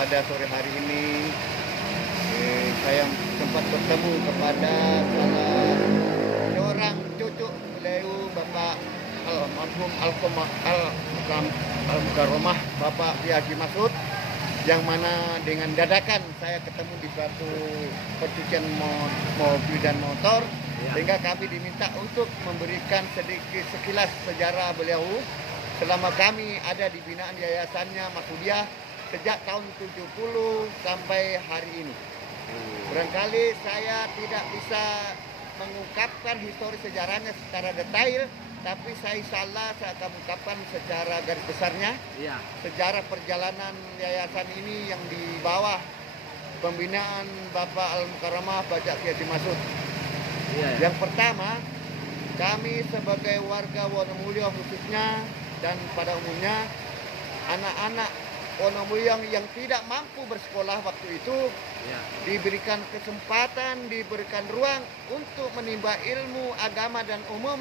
pada sore hari ini saya sempat bertemu kepada salah seorang cucu beliau Bapak almarhum Al-Mukarramah Bapak Haji Masud, yang mana dengan dadakan saya ketemu di suatu percucian mobil dan motor, sehingga kami diminta untuk memberikan sedikit sekilas sejarah beliau selama kami ada di binaan yayasannya Masudiah sejak tahun 70 sampai hari ini. Barangkali saya tidak bisa mengungkapkan histori sejarahnya secara detail, tapi saya akan mengungkapkan secara garis besarnya sejarah perjalanan yayasan ini yang di bawah pembinaan Bapak Al-Mukarramah Bapak Haji Masud. Yang pertama, kami sebagai warga Wonomulyo khususnya dan pada umumnya anak-anak Wonomulyo yang tidak mampu bersekolah waktu itu diberikan kesempatan, diberikan ruang untuk menimba ilmu agama dan umum,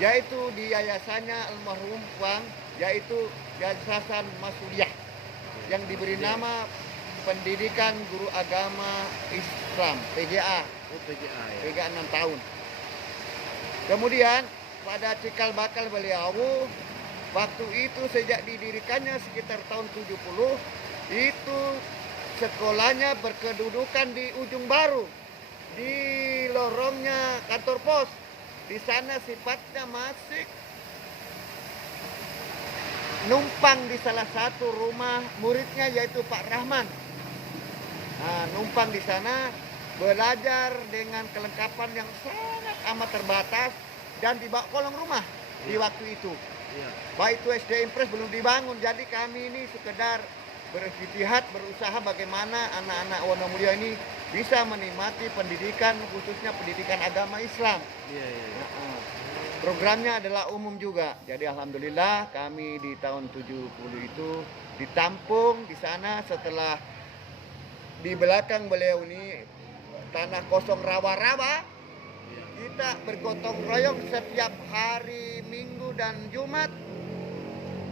yaitu di yayasannya almarhum Puang, yaitu Yayasan Masudiah yang diberi nama Pendidikan Guru Agama Islam PGA 6 tahun. Kemudian pada cikal bakal beliau waktu itu sejak didirikannya sekitar tahun 70 itu sekolahnya berkedudukan di Ujung Baru, di lorongnya kantor pos. Di sana sifatnya masih numpang di salah satu rumah muridnya yaitu Pak Rahman. Nah, numpang di sana belajar dengan kelengkapan yang sangat amat terbatas dan di bawah kolong rumah di waktu itu. Baik itu SD Impres belum dibangun, jadi kami ini sekedar berijtihad, berusaha bagaimana anak-anak Wonomulyo ini bisa menikmati pendidikan, khususnya pendidikan agama Islam. Programnya adalah umum juga. Jadi alhamdulillah kami di tahun 70 itu ditampung di sana setelah di belakang beliau ini tanah kosong rawa-rawa. Kita bergotong royong setiap hari Minggu dan Jumat,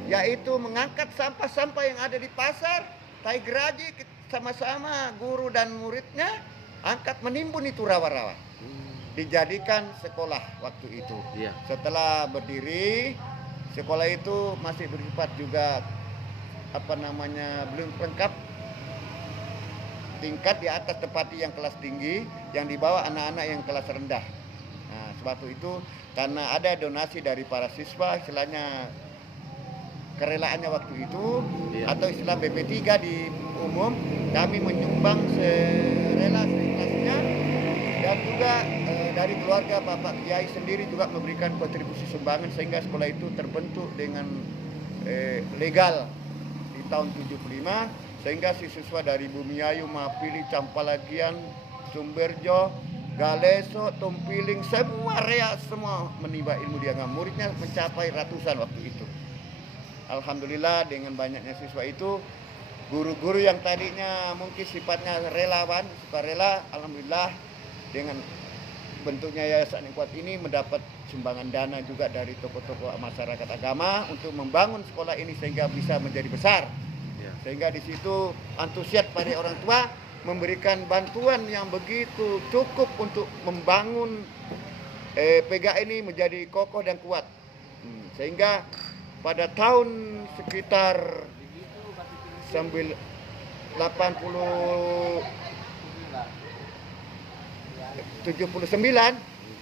yaitu mengangkat sampah-sampah yang ada di pasar, tai geraji, sama-sama guru dan muridnya angkat menimbun itu rawa-rawa. Dijadikan sekolah waktu itu. Setelah berdiri, sekolah itu masih bersifat juga belum lengkap. Tingkat di atas tepati yang kelas tinggi, yang di bawah anak-anak yang kelas rendah. Nah, sebab itu karena ada donasi dari para siswa, istilahnya kerelaannya waktu itu, atau istilah BP3 di umum, kami menyumbang serela seikhlasnya, dan juga dari keluarga Bapak Kiai sendiri juga memberikan kontribusi sumbangan sehingga sekolah itu terbentuk dengan legal di tahun 75, sehingga siswa dari Bumiayu, Mapili, Campalagian, Sumberjo, Galeso, Tumpiling, semua semua menimba ilmu di agama. Muridnya mencapai ratusan waktu itu. Alhamdulillah dengan banyaknya siswa itu, guru-guru yang tadinya mungkin sifatnya relawan, sukarela, alhamdulillah dengan bentuknya yayasan yang kuat ini mendapat sumbangan dana juga dari tokoh-tokoh masyarakat agama untuk membangun sekolah ini sehingga bisa menjadi besar. Sehingga di situ antusias pada orang tua memberikan bantuan yang begitu cukup untuk membangun PGA ini menjadi kokoh dan kuat. Sehingga pada tahun sekitar 79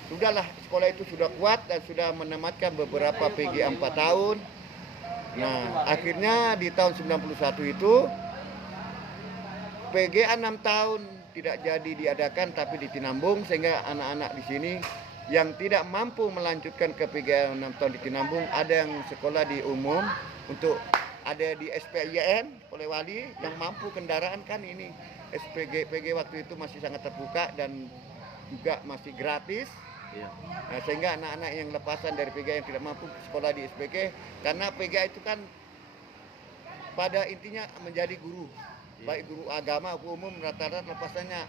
sudahlah sekolah itu sudah kuat dan sudah menamatkan beberapa PGA 4 tahun. Nah, akhirnya di tahun 91 itu PGA 6 tahun tidak jadi diadakan tapi di Tinambung, sehingga anak-anak di sini yang tidak mampu melanjutkan ke PGA 6 tahun di Tinambung ada yang sekolah di umum, untuk ada di SPIN oleh wali yang mampu kendaraan, kan ini PG waktu itu masih sangat terbuka dan juga masih gratis. Nah, sehingga anak-anak yang lepasan dari PGA yang tidak mampu sekolah di SPG, karena PGA itu kan pada intinya menjadi guru, baik guru agama umum, rata-rata lepasannya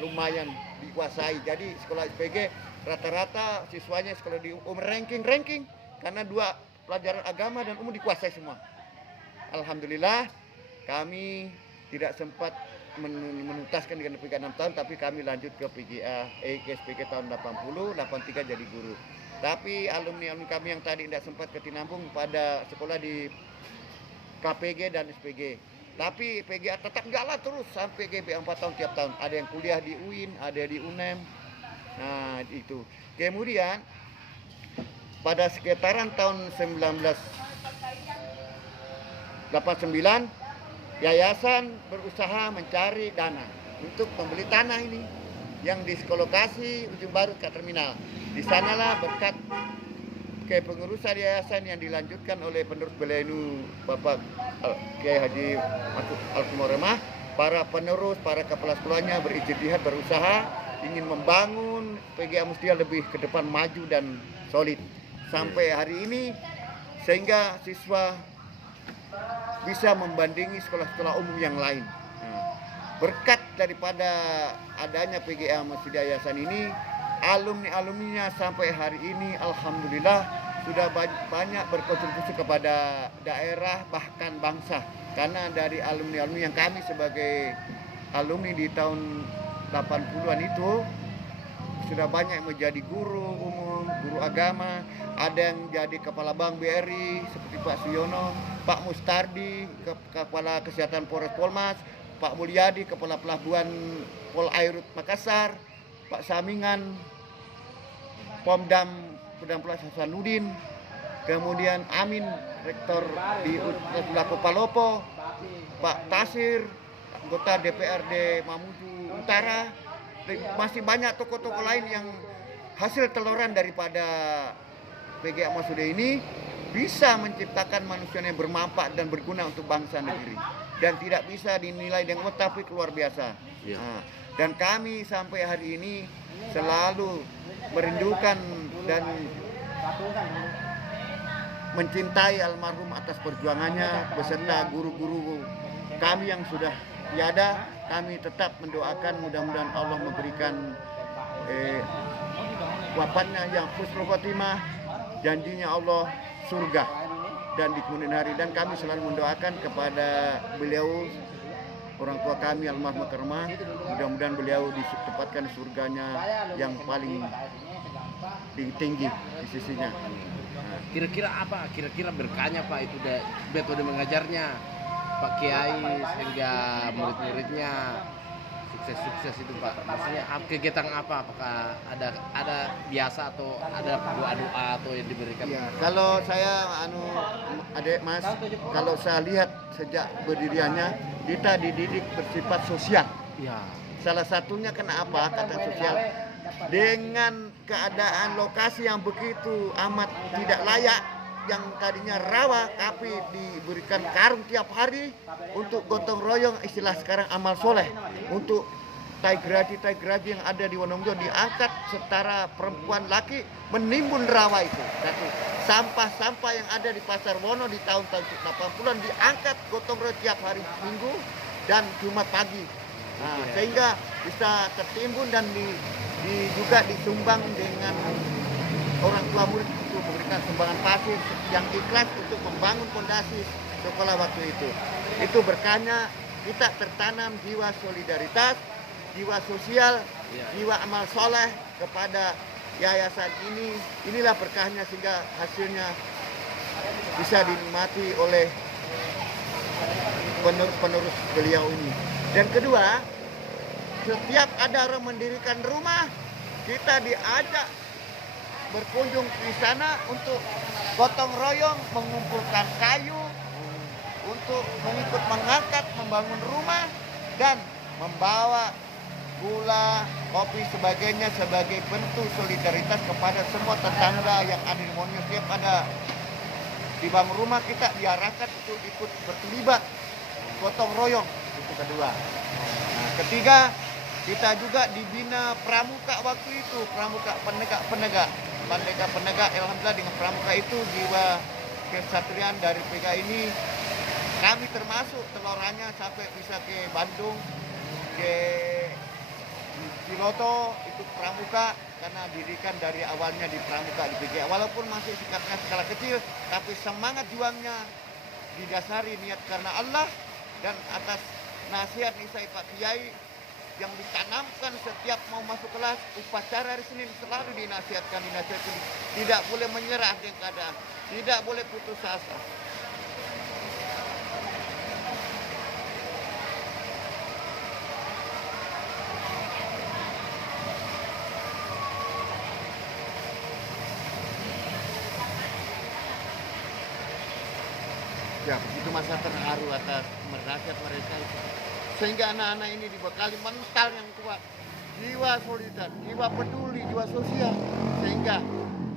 lumayan dikuasai. Jadi sekolah SPG rata-rata siswanya sekolah di umum ranking karena dua pelajaran agama dan umum dikuasai semua. Alhamdulillah kami tidak sempat menuntaskan dengan PGA 6 tahun, tapi kami lanjut ke PGA, ke SPG tahun 80, 83 jadi guru. Tapi alumni kami yang tadi tidak sempat ke Tinambung pada sekolah di KPG dan SPG. Tapi PGA tetap jalan terus sampai GB 4 tahun tiap tahun. Ada yang kuliah di UIN, ada di UNEM. Nah, itu. Kemudian pada sekitaran tahun 1989, yayasan berusaha mencari dana untuk membeli tanah ini yang di lokasi Ujung Baru ke terminal. Di sanalah berkat kepengurusan yayasan yang dilanjutkan oleh penerus beliau ini Bapak Kiai Haji Al-Kumoremah, para penerus, para kepala sekolahnya berijtihad, berusaha ingin membangun PGA Mustiah lebih ke depan, maju dan solid sampai hari ini, sehingga siswa bisa membandingi sekolah-sekolah umum yang lain. Berkat daripada adanya PGA Mustiah Yayasan ini, alumni-alumninya sampai hari ini alhamdulillah sudah banyak berkontribusi kepada daerah bahkan bangsa. Karena dari alumni-alumni yang kami sebagai alumni di tahun 80-an itu sudah banyak menjadi guru umum, guru agama, ada yang jadi kepala Bank BRI seperti Pak Suyono, Pak Mustardi, kepala kesehatan Polres Polmas, Pak Mulyadi, kepala pelabuhan Pol Airut Makassar, Pak Samingan, Pomdam Plus Hasanuddin, kemudian Amin, rektor di Universitas Palopo, Pak Tasir, anggota DPRD Mamuju Utara, masih banyak tokoh-tokoh lain yang hasil teloran daripada PGA Mustiah ini bisa menciptakan manusia yang bermanfaat dan berguna untuk bangsa negeri, dan tidak bisa dinilai dengan tapi luar biasa. Nah, dan kami sampai hari ini selalu merindukan dan mencintai almarhum atas perjuangannya beserta guru-guru kami yang sudah tiada. Kami tetap mendoakan mudah-mudahan Allah memberikan wafatnya yang husnul khotimah, janjinya Allah surga dan di kemudian hari. Dan kami selalu mendoakan kepada beliau, orang tua kami almarhum Kerma, mudah-mudahan beliau ditempatkan surganya yang paling tinggi di sisinya. Kira-kira apa? Kira-kira berkahnya Pak itu metode mengajarnya Pak Kiai sehingga murid-muridnya sukses-sukses itu Pak. Maksudnya kegiatan apa? Apakah ada biasa atau ada doa-doa atau yang diberikan? Ya, kalau saya adik Mas, kalau saya lihat sejak berdiriannya kita dididik bersifat sosial. Ya. Salah satunya kenapa kata sosial? Dengan keadaan lokasi yang begitu amat tidak layak, yang tadinya rawa tapi diberikan karung tiap hari untuk gotong royong, istilah sekarang amal soleh, untuk taigraji yang ada di Wonomgo diangkat setara perempuan laki menimbun rawa itu. Satu, sampah-sampah yang ada di Pasar Wono di tahun-tahun 80-an diangkat gotong royong tiap hari Minggu dan Jumat pagi. Nah, sehingga bisa tertimbun dan juga disumbang dengan orang tua murid untuk memberikan sumbangan pasir yang ikhlas untuk membangun fondasi sekolah waktu itu. Itu berkahnya kita tertanam jiwa solidaritas, jiwa sosial, jiwa amal soleh kepada yayasan ini. Inilah berkahnya sehingga hasilnya bisa dinikmati oleh penerus beliau ini. Dan kedua, setiap ada orang mendirikan rumah, kita diajak berkunjung di sana untuk gotong royong mengumpulkan kayu untuk mengikut mengangkat membangun rumah dan membawa gula, kopi sebagainya sebagai bentuk solidaritas kepada semua tetangga yang ada di Monyo. Setiap ada dibangun rumah kita diarahkan untuk ikut terlibat gotong royong. Itu kedua. Nah, ketiga, kita juga dibina pramuka waktu itu, pramuka penegak. Alhamdulillah dengan pramuka itu jiwa kesatriaan dari PGA ini kami termasuk telorannya sampai bisa ke Bandung, ke Ciloto itu pramuka karena didikan dari awalnya di pramuka di PGA. Walaupun masih sikapnya skala kecil, tapi semangat juangnya didasari niat karena Allah dan atas nasihat nih saya Pak Kiai yang ditanamkan setiap mau masuk kelas upacara hari Senin selalu dinasihatkan. Tidak boleh menyerah dengan keadaan, tidak boleh putus asa. Ya, begitu masa terharu atas nasihat mereka itu. Sehingga anak-anak ini dibekali mental yang kuat, jiwa solidar, jiwa peduli, jiwa sosial. Sehingga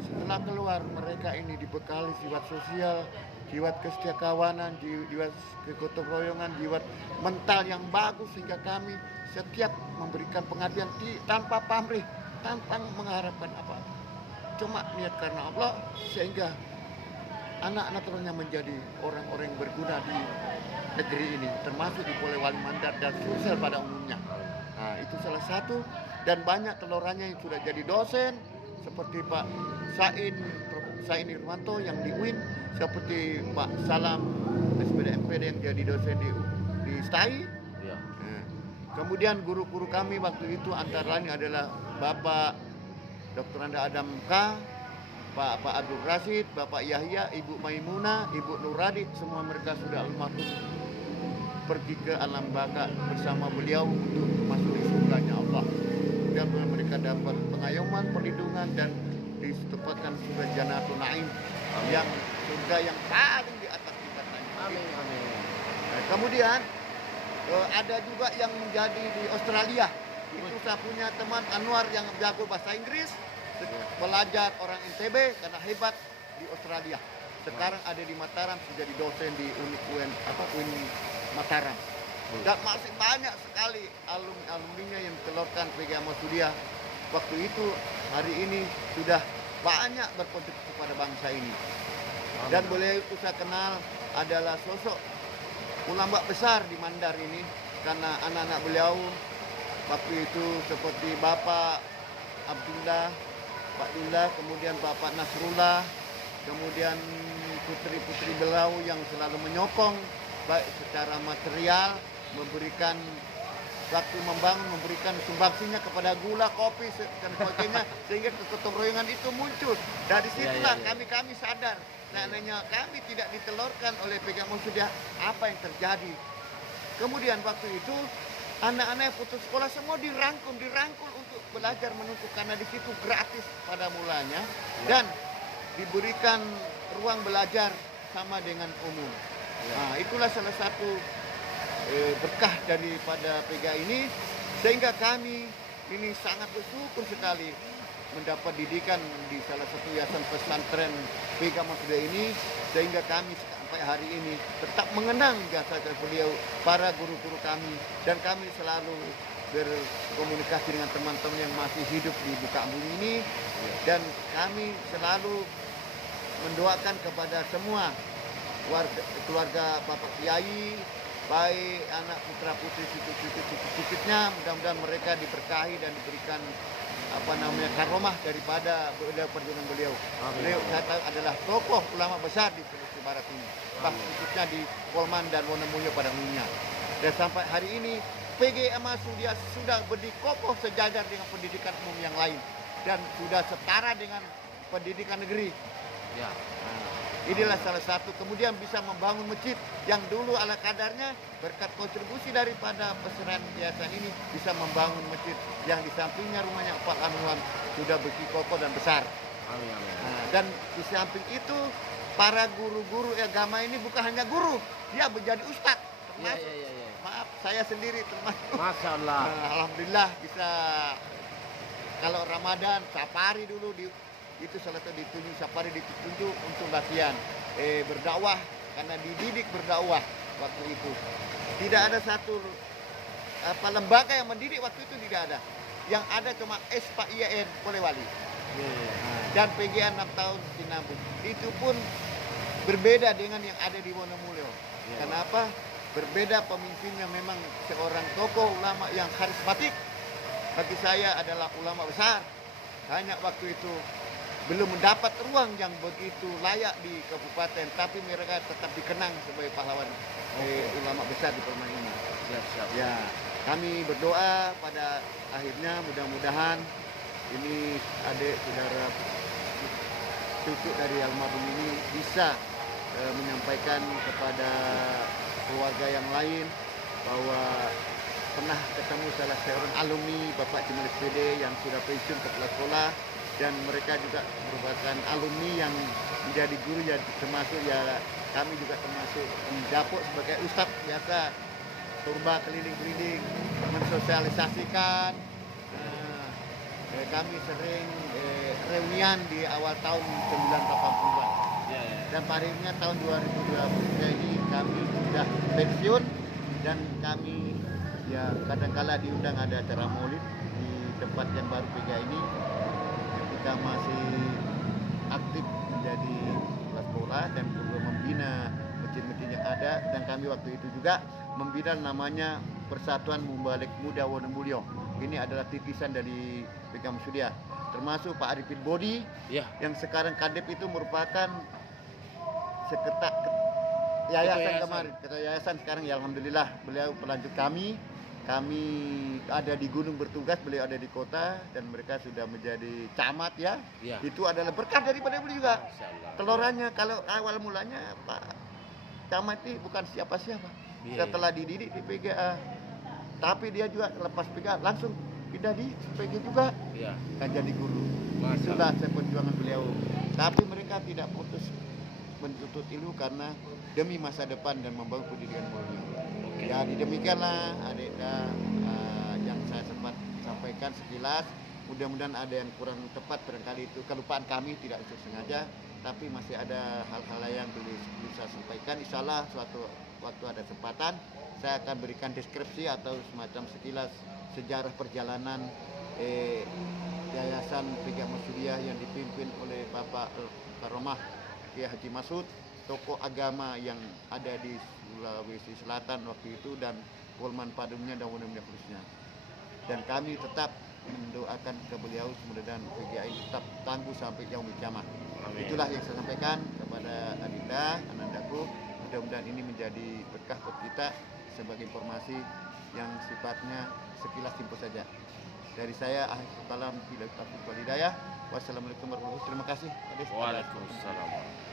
setelah keluar mereka ini dibekali jiwa sosial, jiwa kesetiakawanan, jiwa kegotong royongan, jiwa mental yang bagus. Sehingga kami setiap memberikan pengabdian tanpa pamrih, tanpa mengharapkan apa-apa. Cuma niat karena Allah, sehingga anak-anak terusnya menjadi orang-orang yang berguna di negeri ini, termasuk di Polewali Mandar dan Sulsel pada umumnya. Nah, itu salah satu, dan banyak telorannya yang sudah jadi dosen, seperti Pak Sain Irwanto yang di UIN, seperti Pak Salam SPD MPD yang jadi dosen di STAI. Ya. Nah, kemudian guru-guru kami waktu itu antara lain adalah Bapak Dr. Anda Adam K, Pak Abdul Rasid, Bapak Yahya, Ibu Maimunah, Ibu Nuradi, semua mereka sudah almarhum pergi ke alam baka bersama beliau untuk masuk di surganya Allah. Dan mereka dapat pengayoman, perlindungan, dan ditempatkan surga Jannatul Naim, yang surga yang paling di atas tingkatannya. Amin, amin. Nah, kemudian ada juga yang menjadi di Australia. Itu saya punya teman Anwar yang jago bahasa Inggris, belajar orang NTB karena hebat di Australia. Sekarang ada di Mataram, jadi dosen di UIN Mataram. Dan masih banyak sekali alumninya yang telurkan PGA Muhammadiyah. Waktu itu, hari ini sudah banyak berkontribusi kepada bangsa ini. Dan beliau itu saya kenal adalah sosok ulama besar di Mandar ini, karena anak-anak beliau waktu itu seperti Bapak Abdullah, Pak Dullah, kemudian Bapak Nasrullah, kemudian putri-putri beliau yang selalu menyokong baik secara material, memberikan waktu membangun, memberikan sumbangsinya kepada gula, kopi, dan sebagainya, sehingga kegotong royongan itu muncul. Dari situlah kami sadar, seandainya kami tidak ditelurkan oleh PGA Muhammadiyah, apa yang terjadi. Kemudian waktu itu anak-anak yang putus sekolah semua dirangkul untuk belajar menuntut, karena di situ gratis pada mulanya dan diberikan ruang belajar sama dengan umum. Nah, itulah salah satu berkah daripada PGA ini, sehingga kami ini sangat bersyukur sekali mendapat didikan di salah satu yayasan pesantren PGA Muhammadiyah ini, sehingga kami sampai hari ini tetap mengenang jasa beliau, para guru-guru kami, dan kami selalu berkomunikasi dengan teman-teman yang masih hidup di muka bumi ini, dan kami selalu mendoakan kepada semua keluarga Bapak Kiai, baik anak putra putri cucu-cucunya, mudah-mudahan mereka diberkahi dan diberikan karomah daripada perjuangan beliau. Beliau saya tahu adalah tokoh ulama besar di Sulawesi Barat ini, khususnya di Polman dan Wonomulyo pada umumnya. Dan sampai hari ini PGA Muhammadiyah sudah berdiri kokoh sejajar dengan pendidikan umum yang lain dan sudah setara dengan pendidikan negeri. Ya. Inilah salah satu, kemudian bisa membangun masjid yang dulu ala kadarnya, berkat kontribusi daripada pesanan yayasan ini bisa membangun masjid yang di sampingnya rumahnya Pak Anwar sudah begitu kokoh dan besar. Amin, amin. Nah, dan di samping itu para guru-guru agama ini bukan hanya guru, dia menjadi ustadz termasuk. Maaf, saya sendiri termasuk. Masya Allah. Nah, alhamdulillah bisa, kalau Ramadan safari dulu itu salah satu ditunjuk, safari ditunjuk untuk latihan berdakwah, karena dididik berdakwah waktu itu. Tidak ada satu lembaga yang mendidik waktu itu, tidak ada. Yang ada cuma SPIAN Polewali. Dan PGA 6 tahun Sinambung. Itu pun berbeda dengan yang ada di Wonomulyo. Kenapa? Berbeda pemimpinnya, memang seorang tokoh ulama yang karismatik. Bagi saya adalah ulama besar. Hanya waktu itu belum mendapat ruang yang begitu layak di kabupaten, tapi mereka tetap dikenang sebagai pahlawan ulama besar di Polman ini. Siap. Ya, kami berdoa pada akhirnya mudah-mudahan ini adik saudara cucu dari almarhum ini bisa menyampaikan kepada keluarga yang lain bahwa pernah ketemu salah seorang alumni Bapak Cemal SPD yang sudah pensiun kepala sekolah, dan mereka juga merupakan alumni yang menjadi guru, ya termasuk ya kami juga termasuk dapur sebagai ustadz biasa turba keliling-keliling mensosialisasikan. Kami sering reunian di awal tahun 1980-an. Dan pada akhirnya tahun 2023 ini kami sudah pensiun, dan kami ya kadang-kala diundang ada acara maulid di tempat yang baru PGA ini ketika masih aktif menjadi kepala sekolah dan juga membina masjid-masjid yang ada. Dan kami waktu itu juga membina namanya Persatuan Mubalik Muda Wonomulyo. Ini adalah titisan dari PGA Musudia, termasuk Pak Arifin Bodi yang sekarang Kadep itu merupakan sekretaris yayasan kemarin, ketua yayasan sekarang. Ya alhamdulillah beliau pelanjut kami ada di gunung bertugas, beliau ada di kota, dan mereka sudah menjadi camat ya. Itu adalah berkah daripada beliau juga. Telorannya kalau awal mulanya Pak camat ini bukan siapa-siapa, setelah dididik di PGA, tapi dia juga lepas PGA langsung pindah di PGA juga, kan jadi guru. Itulah perjuangan beliau, tapi mereka tidak putus menuntut ilmu karena demi masa depan dan membangun pendidikan mulia. Ya demikianlah adik yang saya sempat sampaikan sekilas. Mudah-mudahan ada yang kurang tepat, barangkali itu kelupaan kami, tidak sengaja, tapi masih ada hal-hal yang bisa sampaikan. Insya Allah suatu waktu ada kesempatan saya akan berikan deskripsi atau semacam sekilas sejarah perjalanan Yayasan PGA Musudia yang dipimpin oleh Bapak Karomah Kiai Haji Masud, tokoh agama yang ada di Sulawesi Selatan waktu itu, dan Polman Padumnya dan Wonimnya khususnya. Dan kami tetap mendoakan ke beliau mudah-mudahan PGA ini tetap tangguh sampai yaumul kiamat. Itulah yang saya sampaikan kepada Adinda, anandaku. Mudah-mudahan ini menjadi berkah buat kita sebagai informasi yang sifatnya sekilas simpel saja. Dari saya, akhir kalam, bila taufiq wal hidayah. Wassalamualaikum warahmatullahi wabarakatuh. Terima kasih. Waalaikumsalam.